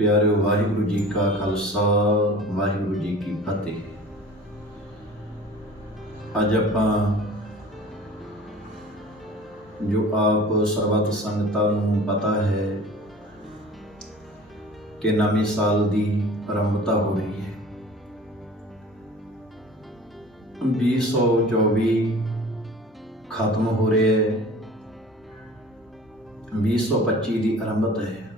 ਪਿਆਰਿਓ, ਵਾਹਿਗੁਰੂ ਜੀ ਕਾ ਖਾਲਸਾ, ਵਾਹਿਗੁਰੂ ਜੀ ਕੀ ਫਤਿਹ। ਅੱਜ ਆਪਾਂ ਜੋ ਆਪ ਸਰਬੱਤ ਸੰਗਤਾਂ ਨੂੰ ਪਤਾ ਹੈ ਕਿ ਨਵੇਂ ਸਾਲ ਦੀ ਆਰੰਭਤਾ ਹੋ ਰਹੀ ਹੈ। 2024 ਖਤਮ ਹੋ ਰਿਹਾ ਹੈ। 2025 ਦੀ ਆਰੰਭਤਾ ਹੈ।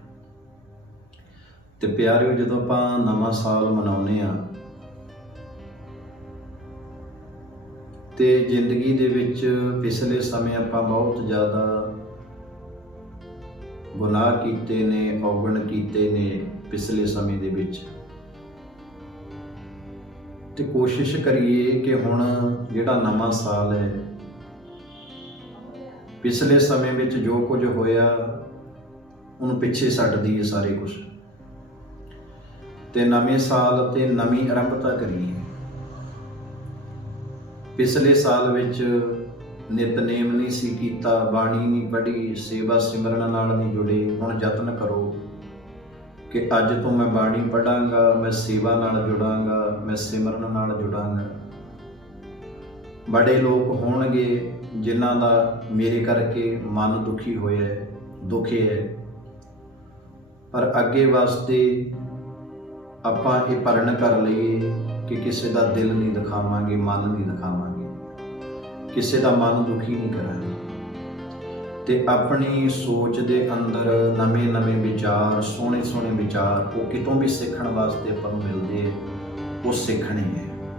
ਤੇ ਪਿਆਰਿਓ, ਜਦੋਂ ਆਪਾਂ ਨਵਾਂ ਸਾਲ ਮਨਾਉਂਦੇ ਆ ਤੇ ਜ਼ਿੰਦਗੀ ਦੇ ਵਿੱਚ ਪਿਛਲੇ ਸਮੇਂ ਆਪਾਂ ਬਹੁਤ ਜ਼ਿਆਦਾ ਗੁਨਾਹ ਕੀਤੇ ਨੇ, ਔਗਣ ਕੀਤੇ ਨੇ ਪਿਛਲੇ ਸਮੇਂ ਦੇ ਵਿੱਚ। ਤੇ ਕੋਸ਼ਿਸ਼ ਕਰੀਏ ਕਿ ਹੁਣ ਜਿਹੜਾ ਨਵਾਂ ਸਾਲ ਹੈ, ਪਿਛਲੇ ਸਮੇਂ ਵਿੱਚ ਜੋ ਕੁਝ ਹੋਇਆ, ਉਹਨੂੰ ਪਿੱਛੇ ਛੱਡ ਦਈਏ ਸਾਰੇ ਕੁਝ। ਤੇ ਨਵੇਂ ਸਾਲ ਤੇ ਨਵੀਂ ਆਰੰਭਤਾ ਕਰੀਏ। ਪਿਛਲੇ ਸਾਲ ਵਿੱਚ ਨਿਤਨੇਮ ਨਹੀਂ ਸੀ ਕੀਤਾ, ਬਾਣੀ ਨਹੀਂ ਪੜ੍ਹੀ, ਸੇਵਾ ਸਿਮਰਨ ਨਾਲ ਨਹੀਂ ਜੁੜੇ। ਹੁਣ ਯਤਨ ਕਰੋ ਕਿ ਅੱਜ ਤੋਂ ਮੈਂ ਬਾਣੀ ਪੜਾਂਗਾ ਮੈਂ ਸੇਵਾ ਨਾਲ ਜੁੜਾਂਗਾ, ਮੈਂ ਸਿਮਰਨ ਨਾਲ ਜੁੜਾਂਗਾ। ਬੜੇ ਲੋਕ ਹੋਣਗੇ ਜਿਨ੍ਹਾਂ ਦਾ ਮੇਰੇ ਕਰਕੇ ਮਨ ਦੁਖੀ ਹੋਇਆ ਹੈ, ਦੁਖੀ ਹੈ। ਪਰ ਅੱਗੇ ਵਾਸਤੇ ਆਪਾਂ ਇਹ ਪਰਣ ਕਰ ਲਈਏ ਕਿ ਕਿਸੇ ਦਾ ਦਿਲ ਨਹੀਂ ਦਿਖਾਵਾਂਗੇ, ਮਨ ਨਹੀਂ ਦਿਖਾਵਾਂਗੇ। ਕਿਸੇ ਦਾ ਮਨ ਦੁਖੀ ਨਹੀਂ ਕਰਾਂਗੇ। ਤੇ ਆਪਣੀ ਸੋਚ ਦੇ ਅੰਦਰ ਨਵੇਂ-ਨਵੇਂ ਵਿਚਾਰ ਸੋਹਣੇ-ਸੋਹਣੇ ਵਿਚਾਰ, ਉਹ ਕਿਤੋਂ ਵੀ ਸਿੱਖਣ ਵਾਸਤੇ ਆਪਾਂ ਨੂੰ ਮਿਲਦੇ ਉਹ ਸਿੱਖਣੇ ਹੈ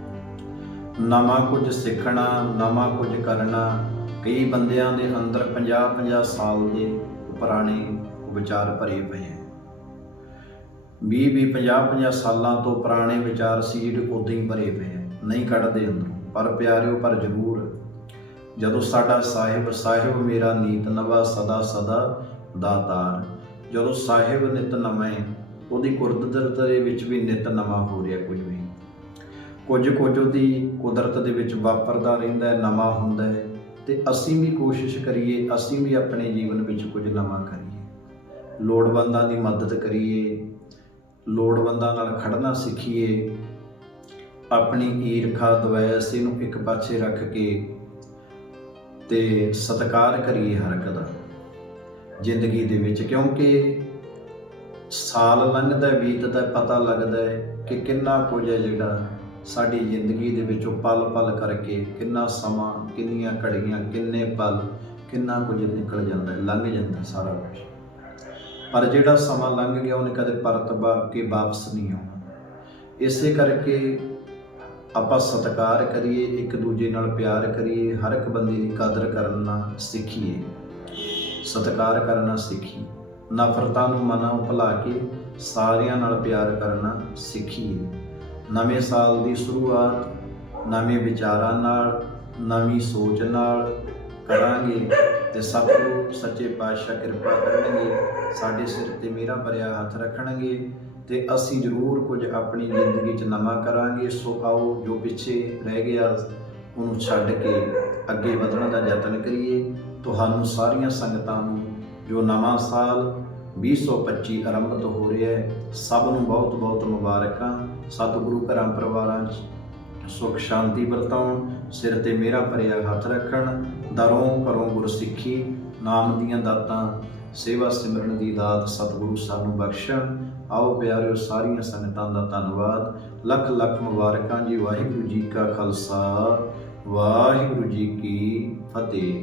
ਨਵਾਂ ਕੁਝ ਸਿੱਖਣਾ, ਨਵਾਂ ਕੁਝ ਕਰਨਾ, ਕਈ ਬੰਦਿਆਂ ਦੇ ਅੰਦਰ 50-50 ਸਾਲ ਦੇ ਪੁਰਾਣੇ ਵਿਚਾਰ ਭਰੇ ਪਏ ਹੈ 20 20 50 50 ਸਾਲਾਂ ਤੋਂ ਪੁਰਾਣੇ ਵਿਚਾਰ ਸੀ ਉਦੋਂ ਹੀ ਭਰੇ ਪਏ ਆ। ਨਹੀਂ ਕੱਢਦੇ ਅੰਦਰੋਂ। ਪਰ ਪਿਆਰਿਓ, ਪਰ ਜ਼ਰੂਰ। ਜਦੋਂ ਸਾਡਾ ਸਾਹਿਬ ਸਾਹਿਬ ਮੇਰਾ ਨੀਤ ਨਵਾ, ਸਦਾ ਸਦਾ ਦਾਤਾਰ। ਜਦੋਂ ਸਾਹਿਬ ਨਿਤ ਨਵੇਂ, ਉਹਦੀ ਕੁਦਰਤ ਦੇ ਵਿੱਚ ਵੀ ਨਿਤ ਨਵਾਂ ਹੋ ਰਿਹਾ ਕੁਝ ਵੀ। ਕੁਝ ਕੁਝ ਉਹਦੀ ਕੁਦਰਤ ਦੇ ਵਿੱਚ ਵਾਪਰਦਾ ਰਹਿੰਦਾ ਹੈ, ਨਵਾਂ ਹੁੰਦਾ ਹੈ। ਤੇ ਅਸੀਂ ਵੀ ਕੋਸ਼ਿਸ਼ ਕਰੀਏ, ਅਸੀਂ ਵੀ ਆਪਣੇ ਜੀਵਨ ਵਿੱਚ ਕੁਝ ਨਵਾਂ ਕਰੀਏ। ਲੋੜਵੰਦਾਂ ਦੀ ਮਦਦ ਕਰੀਏ। ਲੋੜਵੰਦਾਂ ਨਾਲ ਖੜਨਾ ਸਿੱਖੀਏ। ਆਪਣੀ ਈਰਖਾ ਦਵੈਸ ਨੂੰ ਇੱਕ ਪਾਸੇ ਰੱਖ ਕੇ ਤੇ ਸਤਿਕਾਰ ਕਰੀਏ ਹਰ ਇੱਕ ਦਾ। ਜ਼ਿੰਦਗੀ ਦੇ ਵਿੱਚ ਕਿਉਂਕਿ ਸਾਲ ਲੰਘਦਾ, ਬੀਤਦਾ, ਪਤਾ ਲੱਗਦਾ ਹੈ ਕਿ ਕਿੰਨਾ ਕੁਝ ਹੈ ਜਿਹੜਾ ਸਾਡੀ ਜ਼ਿੰਦਗੀ ਦੇ ਵਿੱਚੋਂ ਪਲ ਪਲ ਕਰਕੇ ਕਿੰਨਾ ਸਮਾਂ, ਕਿੰਨੀਆਂ ਘੜੀਆਂ, ਕਿੰਨੇ ਪਲ, ਕਿੰਨਾ ਕੁਝ ਨਿਕਲ ਜਾਂਦਾ ਲੰਘ ਜਾਂਦਾ ਸਾਰਾ ਕੁਝ। ਪਰ ਜਿਹੜਾ ਸਮਾਂ ਲੰਘ ਗਿਆ, ਉਹਨੇ ਕਦੇ ਪਰਤ ਬਾ ਕੇ ਵਾਪਸ ਨਹੀਂ ਆਉਣਾ। ਇਸੇ ਕਰਕੇ ਆਪਾਂ ਸਤਿਕਾਰ ਕਰੀਏ, ਇੱਕ ਦੂਜੇ ਨਾਲ ਪਿਆਰ ਕਰੀਏ, ਹਰ ਇੱਕ ਬੰਦੇ ਦੀ ਕਦਰ ਕਰਨਾ ਸਿੱਖੀਏ। ਸਤਿਕਾਰ ਕਰਨਾ ਸਿੱਖੀਏ ਨਫ਼ਰਤਾਂ ਨੂੰ ਮਨਾਂ ਭੁਲਾ ਕੇ ਸਾਰਿਆਂ ਨਾਲ ਪਿਆਰ ਕਰਨਾ ਸਿੱਖੀਏ ਨਵੇਂ ਸਾਲ ਦੀ ਸ਼ੁਰੂਆਤ, ਨਵੇਂ ਵਿਚਾਰਾਂ ਨਾਲ, ਨਵੀਂ ਸੋਚ ਨਾਲ ਕਰਾਂਗੇ ਤੇ ਸਤਿਗੁਰੂ, ਸੱਚੇ ਪਾਤਸ਼ਾਹ ਕਿਰਪਾ ਕਰਨਗੇ, ਸਾਡੇ ਸਿਰ ਤੇ ਮੇਰਾ ਭਰਿਆ ਹੱਥ ਰੱਖਣਗੇ ਤੇ ਅਸੀਂ ਜ਼ਰੂਰ ਕੁਝ ਆਪਣੀ ਜ਼ਿੰਦਗੀ 'ਚ ਨਵਾਂ ਕਰਾਂਗੇ, ਸੋ ਆਓ ਜੋ ਪਿੱਛੇ ਰਹਿ ਗਿਆ, ਉਹਨੂੰ ਛੱਡ ਕੇ ਅੱਗੇ ਵਧਣ ਦਾ ਯਤਨ ਕਰੀਏ। ਤੁਹਾਨੂੰ ਸਾਰੀਆਂ ਸੰਗਤਾਂ ਨੂੰ ਜੋ ਨਵਾਂ ਸਾਲ 2025 ਆਰੰਭਤ ਹੋ ਰਿਹਾ ਹੈ, ਸਭ ਨੂੰ ਬਹੁਤ ਬਹੁਤ ਮੁਬਾਰਕਾਂ। ਸਤਿਗੁਰੂ ਘਰਾਂ ਪਰਿਵਾਰਾਂ 'ਚ ਸੁਖ ਸ਼ਾਂਤੀ ਵਰਤਾਉਣ, ਸਿਰ ਤੇ ਮੇਰਾ ਭਰਿਆ ਹੱਥ ਰੱਖਣ, ਦਰੋਂ ਕਰੋ ਗੁਰਸਿੱਖੀ, ਨਾਮ ਦੀਆਂ ਦਾਤਾਂ, ਸੇਵਾ ਸਿਮਰਨ ਦੀ ਦਾਤ ਸਤਿਗੁਰੂ ਸਾਨੂੰ ਬਖਸ਼ਣ। ਆਓ ਪਿਆਰਿਓ, ਸਾਰੀਆਂ ਸੰਗਤਾਂ ਦਾ ਧੰਨਵਾਦ। ਲੱਖ ਲੱਖ ਮੁਬਾਰਕਾਂ ਜੀ, ਵਾਹਿਗੁਰੂ ਜੀ ਕਾ ਖਾਲਸਾ, ਵਾਹਿਗੁਰੂ ਜੀ ਕੀ ਫਤਿਹ।